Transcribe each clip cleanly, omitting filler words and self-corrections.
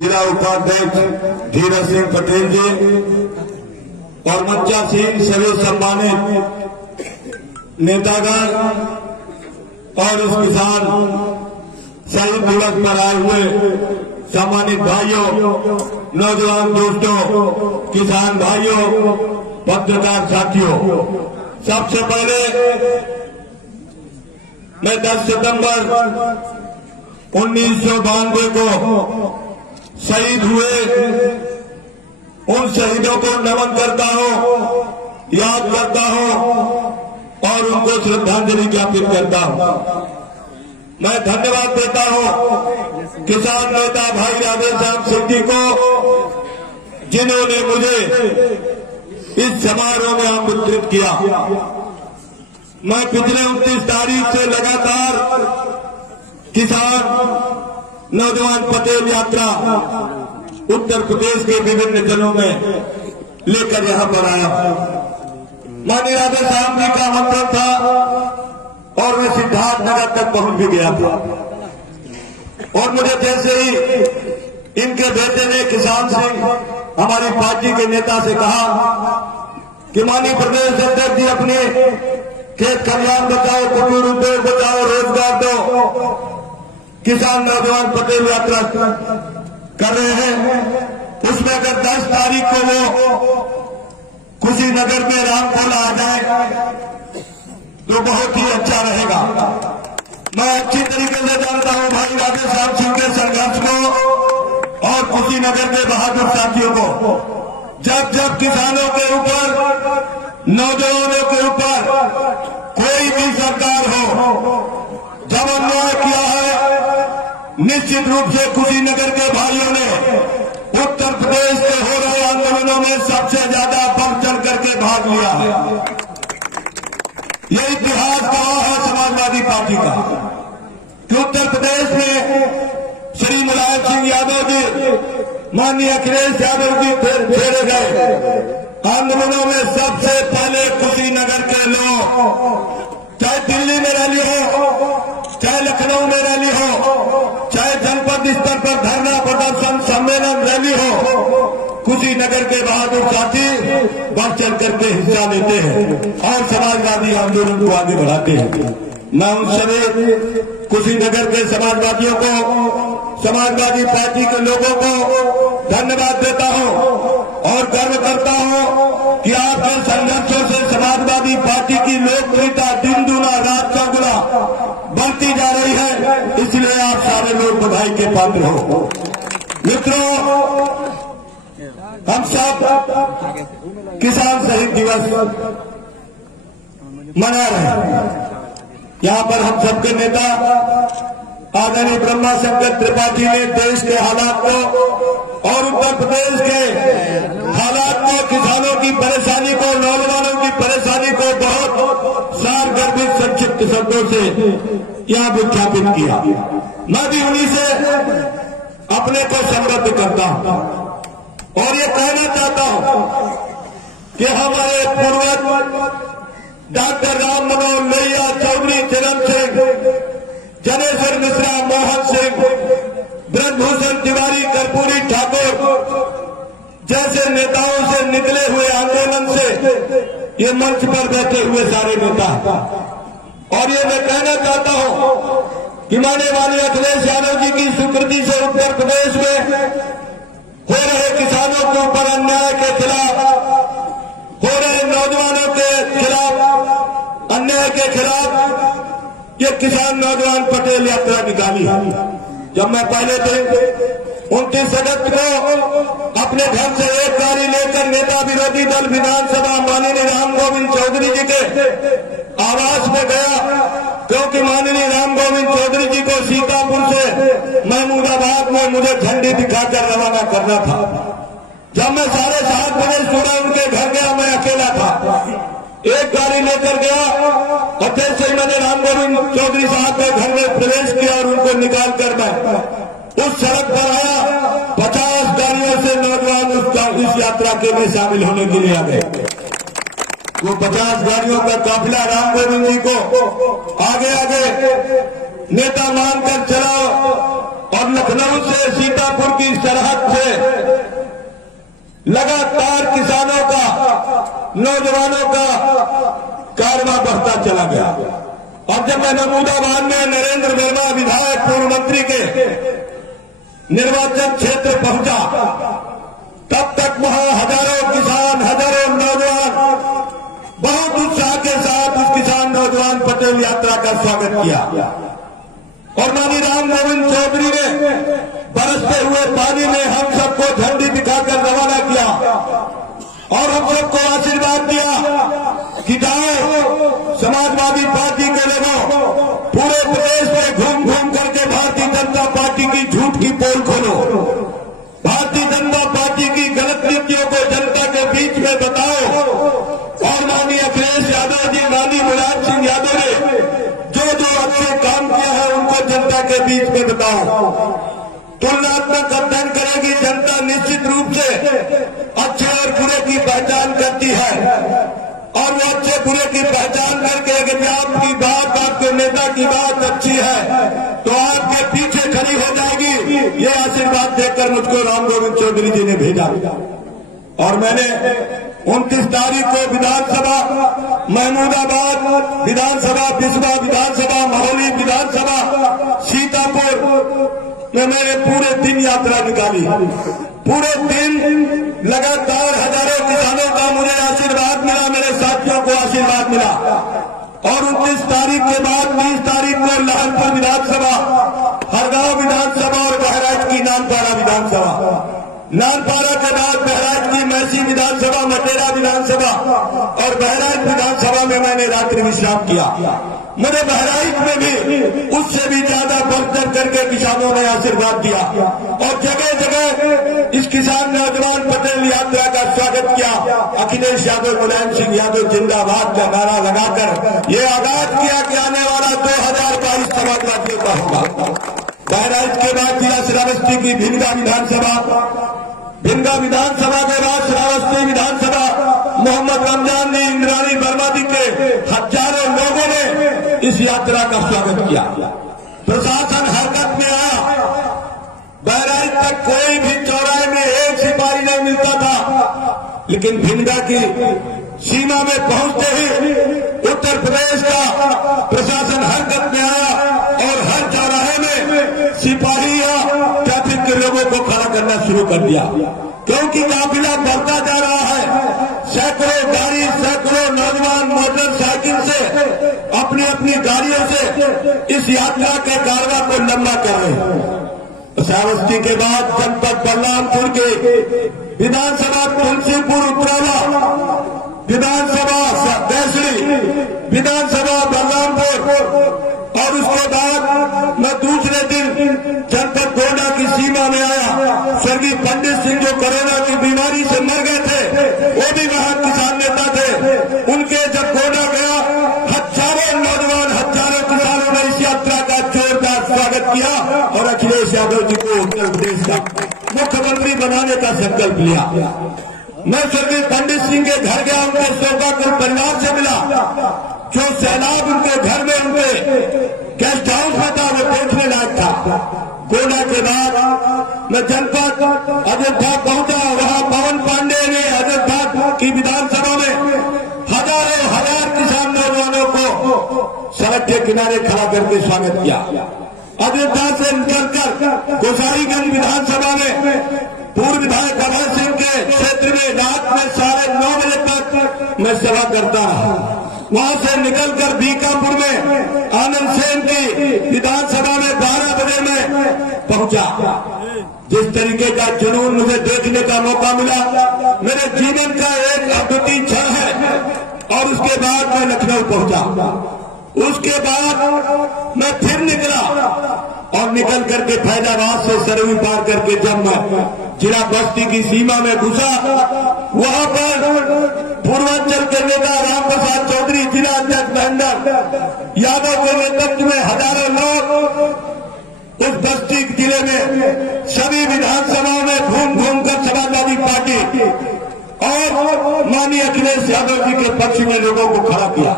जिला उपाध्यक्ष धीरज सिंह पटेल जी और मंचासीन सभी सम्मानित नेतागण और इस किसान शहीद दिवस पर आए हुए सम्मानित भाइयों, नौजवान दोस्तों, किसान भाइयों, पत्रकार साथियों, सबसे पहले मैं 10 सितंबर 1992 को शहीद हुए उन शहीदों को नमन करता हूं, याद करता हूं और उनको श्रद्धांजलि ज्ञापित करता हूं। मैं धन्यवाद देता हूं किसान नेता भाई राधेश्याम सिंह जी को, जिन्होंने मुझे इस समारोह में आमंत्रित किया। मैं पिछले 29 तारीख से लगातार किसान नौजवान पटेल यात्रा उत्तर प्रदेश के विभिन्न जिलों में लेकर यहां पर आया। माननीय राधेश्याम जी का आमंत्रण था और मैं सिद्धार्थनगर तक पहुंच भी गया था। और मुझे जैसे ही इनके बेटे ने किसान सिंह हमारी पार्टी के नेता से कहा कि माननीय प्रदेश अध्यक्ष जी अपने खेत खलिहान बचाओ, कुटीर उद्योग बचाओ, रोजगार दो, किसान नौजवान पटेल यात्रा कर रहे हैं, उसमें अगर 10 तारीख को वो कुशीनगर में रामपुर आ जाए तो बहुत ही अच्छा रहेगा। मैं अच्छी तरीके से जानता हूं भाई राधेश्याम सिंह के संघर्ष को और कुशीनगर के बहादुर साथियों को। जब जब किसानों के ऊपर, नौजवानों के ऊपर कोई भी सरकार हो, जब अन्याय किया है, निश्चित रूप से कुशीनगर के भाइयों ने उत्तर प्रदेश के हो रहे आंदोलनों में सबसे ज्यादा बढ़ चढ़ करके भाग लिया है। ये इतिहास गवाह है समाजवादी पार्टी का कि उत्तर प्रदेश में श्री मुलायम सिंह यादव जी, माननीय अखिलेश यादव जी फेरे गए आंदोलनों में। सबसे पहले कुशीनगर के लोग, चाहे दिल्ली में रैली हो, चाहे लखनऊ में रैली हो, चाहे जनपद स्तर पर धरना प्रदर्शन सम्मेलन रैली हो, कुशीनगर के बहादुर साथी बढ़ चढ़ करके हिस्सा लेते हैं और समाजवादी आंदोलन को आगे बढ़ाते हैं। मैं उन सभी कुशीनगर के समाजवादियों को, समाजवादी पार्टी के लोगों को धन्यवाद देता हूं और गर्व करता हूं कि आपके संघर्षों से समाजवादी पार्टी की लोकप्रियता दिन दूना रात चौगुना बढ़ती जा रही है। इसलिए आप सारे लोग बधाई के पात्र हो। मित्रों, हम सब किसान शहीद दिवस मना रहे हैं। यहां पर हम सबके नेता आदरणीय ब्रह्मा शंकर त्रिपाठी ने देश के हालात को और उत्तर प्रदेश के हालात को, किसानों की परेशानी को, नौजवानों की परेशानी को बहुत सारगर्भित संक्षिप्त शब्दों से यहां विख्यापित किया। मैं भी उन्हीं से अपने को संबद्ध करता हूं और ये कहना चाहता हूं कि हमारे पूर्वज डॉक्टर राम मनोहर लोहिया, चौधरी चरण सिंह, जनेश्वर मिश्रा, मोहन सिंह, ब्रजभूषण तिवारी, कर्पूरी ठाकुर जैसे नेताओं से निकले हुए आंदोलन से ये मंच पर बैठे हुए सारे नेता। और ये मैं कहना चाहता हूं कि माननीय वाले अखिलेश यादव जी की स्वीकृति से उत्तर प्रदेश में हो रहे किसानों के ऊपर अन्याय के खिलाफ, हो रहे नौजवानों के खिलाफ, अन्याय के खिलाफ ये किसान नौजवान पटेल यात्रा निकाली। जब मैं पहले दिन 29 अगस्त को अपने घर से एक गाड़ी लेकर नेता विरोधी दल विधानसभा माननीय राम गोविंद चौधरी जी के आवास में गया, क्योंकि माननीय राम गोविंद चौधरी जी को सीतापुर से महमूदाबाद में मुझे झंडी दिखाकर रवाना करना था। जब मैं 7:30 बजे सुबह उनके घर गया, मैं अकेला था, एक गाड़ी लेकर गया और जैसे ही मैंने राम गोविंद चौधरी साहब के घर में प्रवेश किया और उनको निकाल कर मैं उस सड़क पर आया, 50 गाड़ियों से नौजवान इस यात्रा के लिए शामिल होने के लिए आ गए। वो 50 गाड़ियों का काफिला राम गोविंद जी को आगे आगे नेता मानकर चला और लखनऊ से सीतापुर की सरहद से लगातार किसानों का, नौजवानों का कारवां बढ़ता चला गया। और जब मैं महमूदाबाद में नरेंद्र वर्मा विधायक पूर्व मंत्री के निर्वाचन क्षेत्र पहुंचा, तब तक वहां हजारों किसान, हजारों नौजवान बहुत उत्साह के साथ उस किसान नौजवान पटेल यात्रा का स्वागत किया। और माननीय राम गोविंद चौधरी ने बरसते हुए पानी में हम सबको झंडी दिखाकर रवाना किया और हम सबको आशीर्वाद दिया कि जाओ समाजवादी पार्टी के लोगों, पूरे प्रदेश में घूम घूम करके भारतीय जनता पार्टी की झूठ की पोल खोलो, भारतीय जनता पार्टी की गलत नीतियों को जनता के बीच में बताओ। और माननीय अखिलेश यादव जी, माननीय मुलायम सिंह यादव ने जो जो अच्छे काम किया है उनको जनता के बीच में बताओ। तुलनात्मक अध्ययन करेगी जनता, निश्चित रूप से अच्छे और बुरे की पहचान करती है और वो अच्छे बुरे की पहचान करके अगर आपकी बात, आपके नेता की बात अच्छी है तो आपके पीछे खड़ी हो जाएगी। ये आशीर्वाद देकर मुझको राम गोविंद चौधरी जी ने भेजा और मैंने 29 तारीख को विधानसभा महमूदाबाद विधानसभा, बिस्वा विधानसभा, महौली विधानसभा, सीतापुर में मैंने पूरे दिन यात्रा निकाली। पूरे दिन लगातार हजारों किसानों का मुझे आशीर्वाद मिला, मेरे साथियों को आशीर्वाद मिला। और 29 तारीख के बाद 30 तारीख को लहलपुर विधानसभा, हरगांव विधानसभा और बहराइच की नानपारा विधानसभा, नानपारा के बाद बहराइच की मैसी विधानसभा, मटेरा विधानसभा और बहराइच विधानसभा में मैंने रात्रि विश्राम किया। मुझे बहराइच में भी उससे भी ज्यादा बढ़ करके किसानों ने आशीर्वाद दिया और जगह जगह इस किसान नौजवान पटेल यात्रा का स्वागत किया। अखिलेश यादव, मुलायम सिंह यादव जिंदाबाद का नारा लगाकर ये आगाज किया कि आने वाला 2022 समाजवादियों का होगा। बहराइच के बाद जिला श्रावस्ती की भिंगा विधानसभा, भिंगा विधानसभा के बाद श्रावस्ती विधानसभा, मोहम्मद रमजान ने, इंद्राणी वर्मा जी के हजारों लोगों ने इस यात्रा का स्वागत किया। प्रशासन हरकत में आया। बहराइच तक कोई भी चौराहे में एक सिपाही नहीं मिलता था, लेकिन भिंगा की सीमा में पहुंचते ही उत्तर प्रदेश का प्रशासन हरकत में आया और हर चौराहे में सिपाही या ट्रैफिक के लोगों को खड़ा करना शुरू कर दिया, क्योंकि काफिला बढ़ता जा रहा है। सैकड़ों गाड़ी, सैकड़ों नौजवान मोटरसाइकिल से, अपनी अपनी गाड़ियों से इस यात्रा के कारवां को लंबा कर रहे हैं। श्रावस्ती के बाद जनपद बलरामपुर के विधानसभा तुलसीपुर उपराला, विधानसभा देसरी, विधानसभा बलरामपुर और उसके बाद मैं दूसरे दिन जनपद गोंडा की सीमा में आया। स्वर्गीय पंडित सिंह जो कोरोना की बीमारी से मर गए थे, वो भी वहां किसान नेता थे। उनके जब गोंडा गया, हजारों नौजवान, हजारों किसानों ने इस यात्रा का जोरदार स्वागत किया और अखिलेश यादव जी को उत्तर प्रदेश का मुख्यमंत्री बनाने का संकल्प लिया। मैं स्वर्गीय पंडित सिंह के घर गया, उनके शोभाकुल परिवार से मिला। जो सैलाब उनके घर में, उनके गेस्ट हाउस में था, वो देखने लायक था। गोंडा के बाद मैं जनपद अयोध्या पहुंचा। वहां पवन पांडे ने अयोध्या की विधानसभा में हजारों हजार किसान नौजवानों को सड़क के किनारे खड़ा करके स्वागत किया। अयोध्या से निकलकर गोसाईगंज विधानसभा में पूर्व विधायक अभय सिंह के क्षेत्र में रात में 9:30 बजे तक मैं सभा करता रहा। वहां से निकलकर बीकापुर में आनंद सेन की विधानसभा में 12 बजे में पहुंचा। जिस तरीके का जुनून मुझे देखने का मौका मिला, मेरे जीवन का एक अद्वितीय क्षण है। और उसके बाद मैं लखनऊ पहुंचा। उसके बाद मैं फिर निकला और निकल करके फैजाबाद से सरयू पार करके जब मैं जिला बस्ती की सीमा में घुसा, वहां पर पूर्वांचल के नेता राम प्रसाद चौधरी, जिला अध्यक्ष महेंद्र यादव के नेतृत्व में हजारों लोग उस बस्ती जिले में सभी विधानसभाओं में घूम घूम कर समाजवादी पार्टी और माननीय अखिलेश यादव जी के पक्ष में लोगों को खड़ा किया।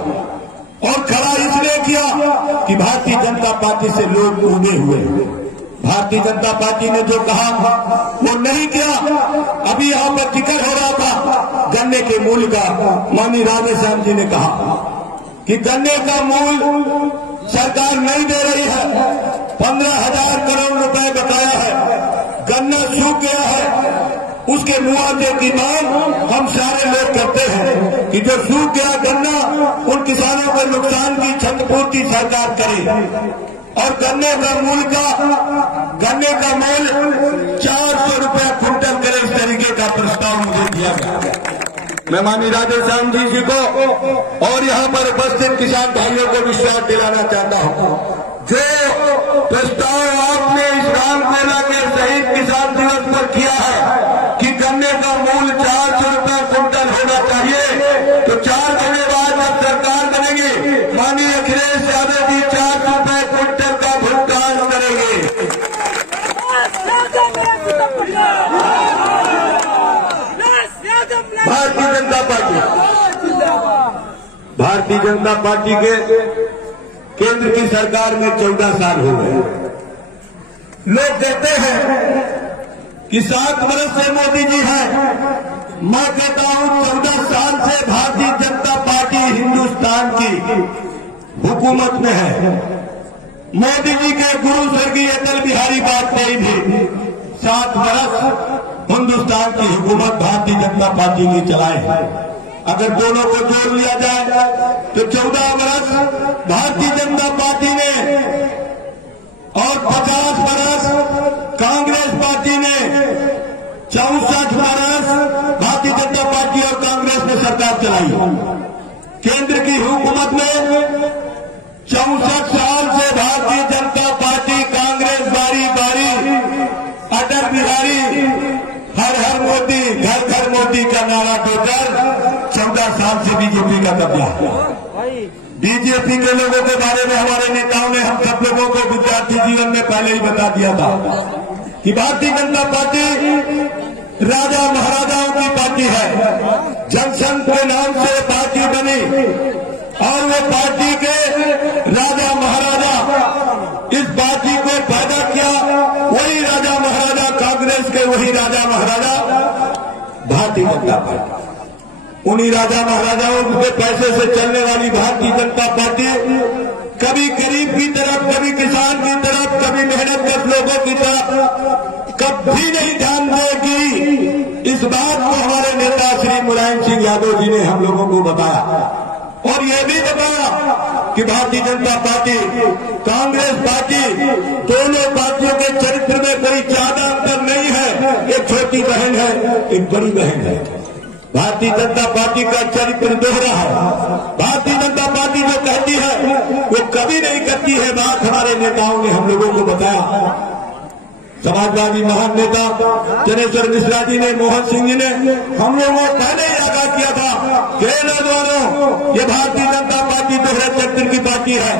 और खड़ा इसलिए किया कि भारतीय जनता पार्टी से लोग उबे हुए, भारतीय जनता पार्टी ने जो कहा वो नहीं किया। अभी यहाँ पर जिक्र हो रहा था गन्ने के मूल्य का। माननीय राधेश्याम जी ने कहा कि गन्ने का मूल्य सरकार नहीं दे रही है। 15,000 करोड़ रुपए बताया है। गन्ना सूख गया है, उसके मुआवजे की मांग हम सारे लोग करते हैं कि जो सूख गया गन्ना उन किसानों के नुकसान की क्षतिपूर्ति सरकार करे। और गन्ने का मूल्य 400 रुपया क्विंटल करे, इस तरीके का प्रस्ताव मुझे दिया गया। मैं माननीय राधेश्याम जी को और यहाँ पर उपस्थित किसान भाइयों को विश्वास दिलाना चाहता हूँ, जो प्रस्ताव आपने इस रामकोला के शहीद किसान दिवस पर किया है कि गन्ने का मूल्य 400 रुपया क्विंटल होना चाहिए, तो 4 महीने बाद जब सरकार बनेगी माननीय अखिलेश यादव जी 400 रुपये क्विंटल का भुगतान करेंगे। भारतीय जनता पार्टी के केंद्र की सरकार में 14 साल हो गए। लोग कहते हैं कि 7 वर्ष से मोदी जी हैं। मैं कहता हूं 14 साल से भारतीय जनता पार्टी हिंदुस्तान की हुकूमत में है। मोदी जी के गुरु स्वर्गीय अटल बिहारी वाजपेयी भी 7 वर्ष हिंदुस्तान की हुकूमत भारतीय जनता पार्टी ने चलाई है। अगर दोनों को जोड़ लिया जाए तो 14 वर्ष भारतीय जनता पार्टी ने और 50 वर्ष कांग्रेस पार्टी ने, 64 वर्ष भारतीय जनता पार्टी और कांग्रेस ने सरकार चलाई। केंद्र की हुकूमत में 64 साल से भारतीय जनता पार्टी कांग्रेस बारी बारी अटल बिहारी हर हर मोदी घर घर मोदी का नारा देकर 14 साल से बीजेपी का कब्जा है। बीजेपी के लोगों के बारे में हमारे नेताओं ने हम सब लोगों को विद्यार्थी जीवन में पहले ही बता दिया था कि भारतीय जनता पार्टी राजा महाराजाओं की पार्टी है। जनसंघ के नाम से पार्टी बनी और वो पार्टी के राजा महाराजा इस पार्टी को पैदा किया। वही राजा महाराजा कांग्रेस के, वही राजा महाराजा भारतीय जनता पार्टी। उन्हीं राजा महाराजाओं के पैसे से चलने वाली भारतीय जनता पार्टी कभी गरीब की तरफ, कभी किसान की तरफ, कभी मेहनतकश लोगों की तरफ कभी नहीं ध्यान देगी। इस बात को हमारे नेता श्री मुलायम सिंह यादव जी ने हम लोगों को बताया और ये भी बताया कि भारतीय जनता पार्टी कांग्रेस पार्टी दोनों पार्टियों के चरित्र में कोई ज्यादा अंतर नहीं है। एक छोटी बहन है, एक बड़ी बहन है। भारतीय जनता पार्टी का चरित्र दोहरा है। भारतीय जनता पार्टी जो कहती है वो कभी नहीं करती है बात। हमारे नेताओं ने हम लोगों को बताया। समाजवादी महान नेता जनेश्वर मिश्रा जी ने, मोहन सिंह जी ने हम लोगों को पहले ही आगाह किया था कि नौजवानों, ये भारतीय जनता पार्टी दोहरे चरित्र की पार्टी है।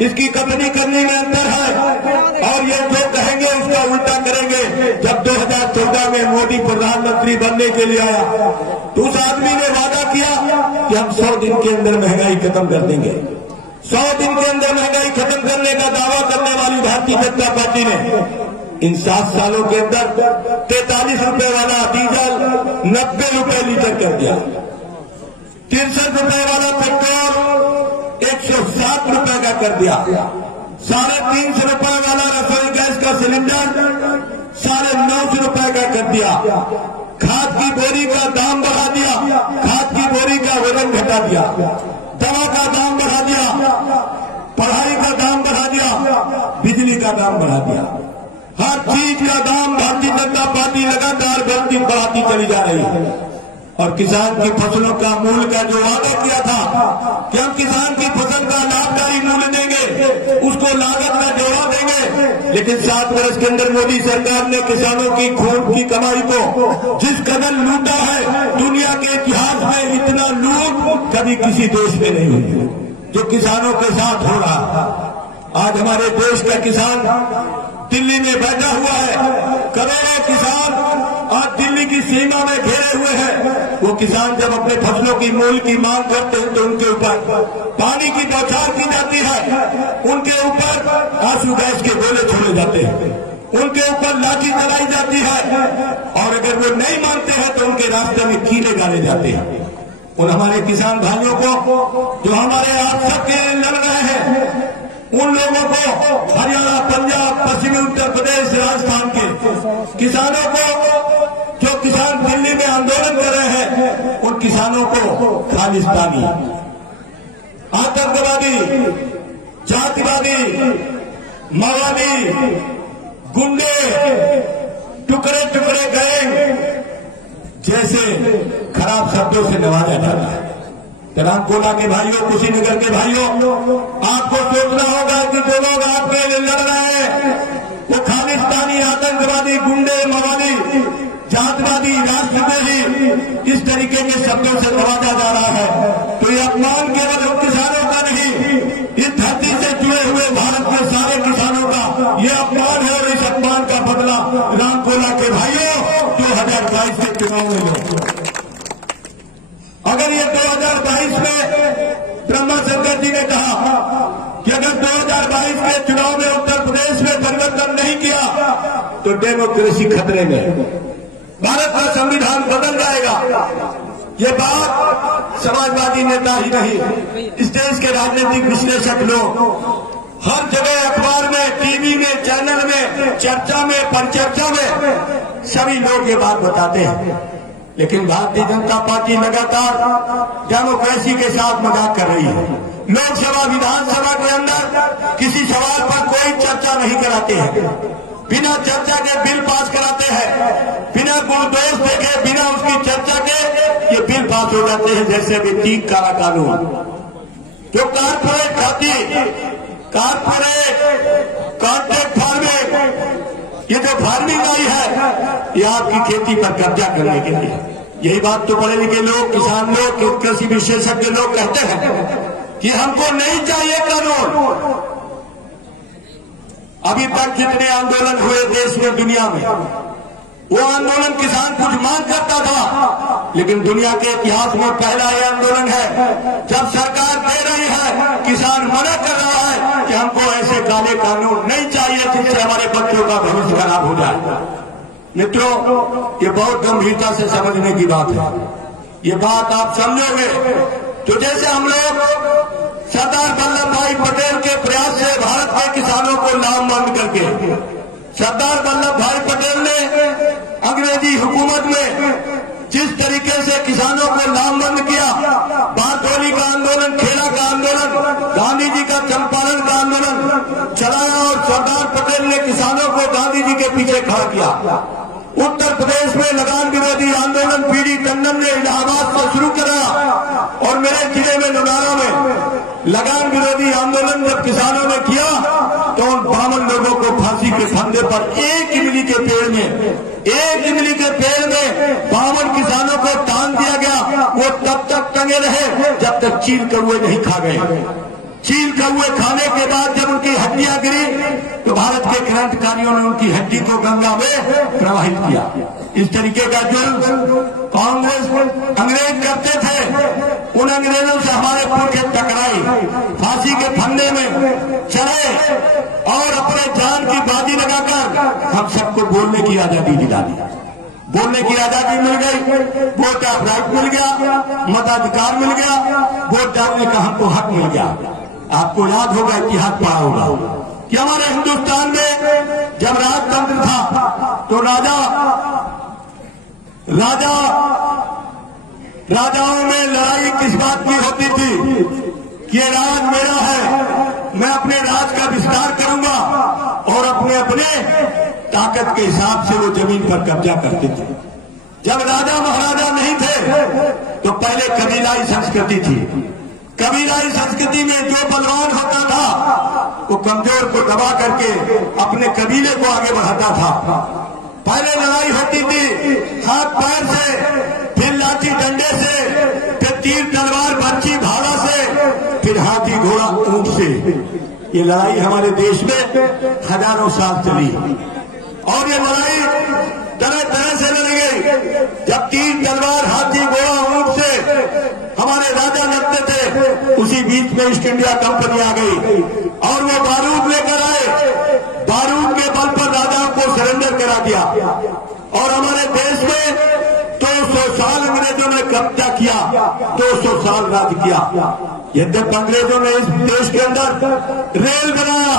इसकी कथनी करनी में अंतर है और ये जो कहेंगे उसका उल्टा करेंगे। जब 2014 में मोदी प्रधानमंत्री बनने के लिए आया तो उस आदमी ने वादा किया कि हम 100 दिन के अंदर महंगाई खत्म कर देंगे। 100 दिन के अंदर महंगाई खत्म करने का दावा करने वाली भारतीय जनता पार्टी ने इन 7 सालों के अंदर 43 रुपए वाला डीजल 90 रुपए लीटर कर दिया। 63 रुपए वाला पेट्रोल 107 रुपए का कर दिया। 350 रुपए वाला रसोई गैस का सिलेंडर 950 रुपए का कर दिया। खाद की बोरी का दाम बढ़ा दिया। खाद की बोरी का वजन घटा दिया। दवा का दाम बढ़ा दिया। पढ़ाई का दाम बढ़ा दिया। बिजली का दाम बढ़ा दिया। हर चीज का दाम भारतीय जनता पार्टी लगातार बढ़ाती चली जा रही है। और किसान की फसलों का मूल्य का जो वादा किया था कि हम किसान की फसल का लाभकारी मूल्य देंगे, उसको लागत का जोड़ा देंगे, लेकिन 7 वर्ष के अंदर मोदी सरकार ने किसानों की खून की कमाई को जिस कदर लूटा है, दुनिया के इतिहास में इतना लूट कभी किसी देश में नहीं हुई जो किसानों के साथ हो रहा। आज हमारे देश का किसान दिल्ली में बैठा हुआ है। करोड़ों किसान आज दिल्ली की सीमा में घेरे हुए हैं। वो किसान जब अपने फसलों की मूल्य की मांग करते हैं तो उनके ऊपर पानी की बौछार की जाती है, उनके ऊपर आंसू गैस के गोले छोड़े जाते हैं। उनके ऊपर लाठी चलाई जाती है, और अगर वो नहीं मानते हैं तो उनके रास्ते में कीले डाले जाते हैं। उन हमारे किसान भाइयों को जो हमारे आप सबके लड़ रहे हैं, उन लोगों को हरियाणा, पंजाब, पश्चिमी उत्तर प्रदेश, राजस्थान के किसानों को, जो किसान दिल्ली में आंदोलन कर रहे हैं, उन किसानों को खालिस्तानी, आतंकवादी, जातिवादी, माओवादी, गुंडे, टुकड़े टुकड़े गैंग जैसे खराब शब्दों से नवाजा जाता है। रामकोला के भाइयों, कुशीनगर के भाइयों, आपको सोचना होगा कि जो लोग आपके लिए लड़ रहे हैं वो खालिस्तानी, आतंकवादी, गुंडे, माओवादी, जातवादी, राष्ट्रद्रोही, इस तरीके के शब्दों से नवाजा जा रहा है। तो ये अपमान केवल उन किसानों का नहीं, इस धरती से जुड़े हुए भारत के सारे किसानों का ये अपमान है, और इस अपमान का बदला रामकोला के भाइयों 2022 के चुनाव में लो। अगर ये 2022 में ब्रह्मा शंकर जी ने कहा कि अगर 2022 के चुनाव में उत्तर प्रदेश में परिवर्तन नहीं किया तो डेमोक्रेसी खतरे में, भारत का संविधान बदल जाएगा। ये बात समाजवादी नेता ही नहीं, इस देश के राजनीतिक विश्लेषक लोग हर जगह, अखबार में, टीवी में, चैनल में, चर्चा में, परिचर्चा में सभी लोग ये बात बताते हैं। लेकिन भारतीय जनता पार्टी लगातार डेमोक्रेसी के साथ मजाक कर रही है। लोकसभा, विधानसभा के अंदर किसी सवाल पर कोई चर्चा नहीं कराते हैं, बिना चर्चा के बिल पास कराते हैं, बिना गुणदोष देखे, बिना उसकी चर्चा के ये बिल पास हो जाते हैं। जैसे अभी 3 काला कानून, जो कारपोरेट खाती, कारपोरेट कॉन्ट्रैक्ट फार्मिंग, ये जो फार्मिंग आई है ये आपकी खेती पर कब्जा करने के लिए। यही बात तो पढ़े लिखे लोग, किसान लोग, कृषि विशेषज्ञ लोग कहते हैं कि हमको नहीं चाहिए कानून। अभी तक जितने आंदोलन हुए देश में, दुनिया में, वो आंदोलन किसान कुछ मांग करता था, लेकिन दुनिया के इतिहास में पहला ये आंदोलन है जब सरकार दे रही है, किसान मना कर रहा है कि हमको ऐसे काले कानून नहीं चाहिए जिससे हमारे बच्चों का भविष्य खराब हो जाए। मित्रों, ये बहुत गंभीरता से समझने की बात है। ये बात आप समझोगे तो जैसे हम लोग सरदार वल्लभ भाई पटेल के प्रयास से भारत के किसानों को लामबंद करके, सरदार वल्लभ भाई पटेल ने अंग्रेजी हुकूमत में जिस तरीके से किसानों को लामबंद किया, बारडोली का आंदोलन, खेड़ा का आंदोलन, गांधी जी का चंपारण का आंदोलन चलाया, और सरदार पटेल ने किसानों को गांधी जी के पीछे खड़ा किया। उत्तर प्रदेश में लगान विरोधी आंदोलन पीडी टंडन ने इलाहाबाद से शुरू करा, और मेरे जिले में नोनारा में लगान विरोधी आंदोलन जब किसानों ने किया तो उन 52 लोगों को फांसी के फंदे पर एक इमली के पेड़ में 52 किसानों को टांग दिया गया। वो तब तक टंगे रहे जब तक चील कौए नहीं खा गए। चील कौए खाने के बाद जब उनकी हड्डियां गिरी तो भारत के क्रांतिकारियों ने उनकी हड्डी को गंगा में प्रवाहित किया। इस तरीके का जुल्म कांग्रेस अंग्रेज करते थे, उन अंग्रेजों से हमारे पुरखे टकराए, फांसी के फंदे में चढ़े, और अपने जान की बाजी लगाकर हम सबको बोलने की आजादी दिला दी। बोलने की आजादी मिल गई, वोट ऑफ राइट मिल गया, मताधिकार मिल गया, वोट डालने का हमको हक मिल गया। आपको याद होगा, इतिहास पढ़ा होगा कि हमारे हिंदुस्तान में जब राजतंत्र था तो राजाओं में लड़ाई किस बात की होती थी कि ये राज मेरा है, मैं अपने राज का विस्तार करूंगा, और अपने ताकत के हिसाब से वो जमीन पर कब्जा करते थे। जब राजा महाराजा नहीं थे तो पहले कबीलाई संस्कृति थी। कबीलाई संस्कृति में जो बलवान होता था वो कमजोर को दबा करके अपने कबीले को आगे बढ़ाता था। पहले लड़ाई होती थी हाथ पैर से, फिर लाठी डंडे से, फिर तीर तलवार बर्छी भाला से, फिर हाथी घोड़ा ऊंट से। ये लड़ाई हमारे देश में हजारों साल चली, और ये लड़ाई तरह तरह से लड़ी गई। जब तीर तलवार, हाथी घोड़ा ऊंट से हमारे राजा लड़ते थे, उसी बीच में ईस्ट इंडिया कंपनी आ गई और वो बारूद लेकर आए। बारूद के बल पर राजाओं को दिया और हमारे देश में 200 साल अंग्रेजों ने कब्जा किया, 200 साल राज किया। यद्यपि अंग्रेजों ने इस देश के अंदर रेल बनाया,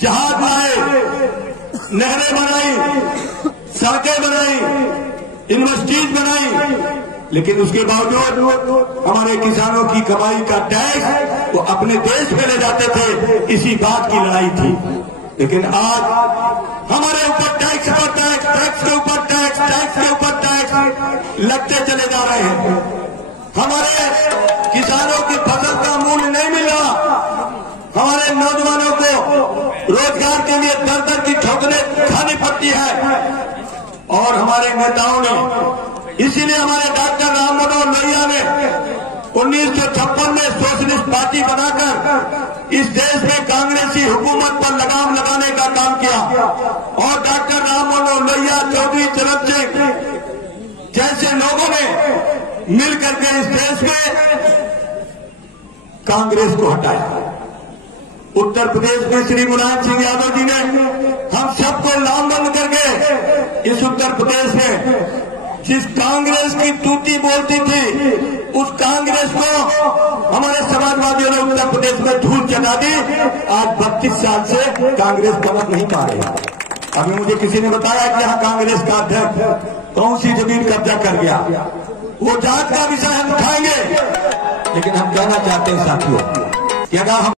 जहाज लाए, नहरें बनाई, सड़कें बनाई, यूनिवर्सिटीज बनाई, लेकिन उसके बावजूद हमारे किसानों की कमाई का टैक्स वो अपने देश में ले जाते थे। इसी बात की लड़ाई थी। लेकिन आज हमारे ऊपर टैक्स पर टैक्स, टैक्स के ऊपर टैक्स, टैक्स के ऊपर टैक्स लगते चले जा रहे हैं। हमारे किसानों की फसल का मूल्य नहीं मिल रहा। हमारे नौजवानों को रोजगार के लिए दर दर की ठोकरें खानी पड़ती है। और हमारे नेताओं ने, इसीलिए हमारे डॉक्टर राम मनोहर लोहिया ने 1956 में सोशलिस्ट पार्टी बनाकर इस देश में कांग्रेसी हुकूमत पर लगाम लगाने का काम किया। और डॉक्टर राम मनोहर लोहिया, चौधरी चरण सिंह जैसे लोगों ने मिलकर के इस देश में कांग्रेस को हटाया। उत्तर प्रदेश में श्री मुलायम सिंह यादव जी ने हम सबको लामबंद करके इस उत्तर प्रदेश में जिस कांग्रेस की तूती बोलती थी, उस कांग्रेस को हमारे समाजवादियों ने उत्तर प्रदेश में धूल चटा दी। आज 32 साल से कांग्रेस पलट नहीं पा रही। अभी मुझे किसी ने बताया कि यहाँ कांग्रेस का अध्यक्ष कौन सी जमीन कब्जा कर गया। वो जात का विषय हम उठाएंगे, लेकिन हम कहना चाहते हैं साथियों कि अगर हम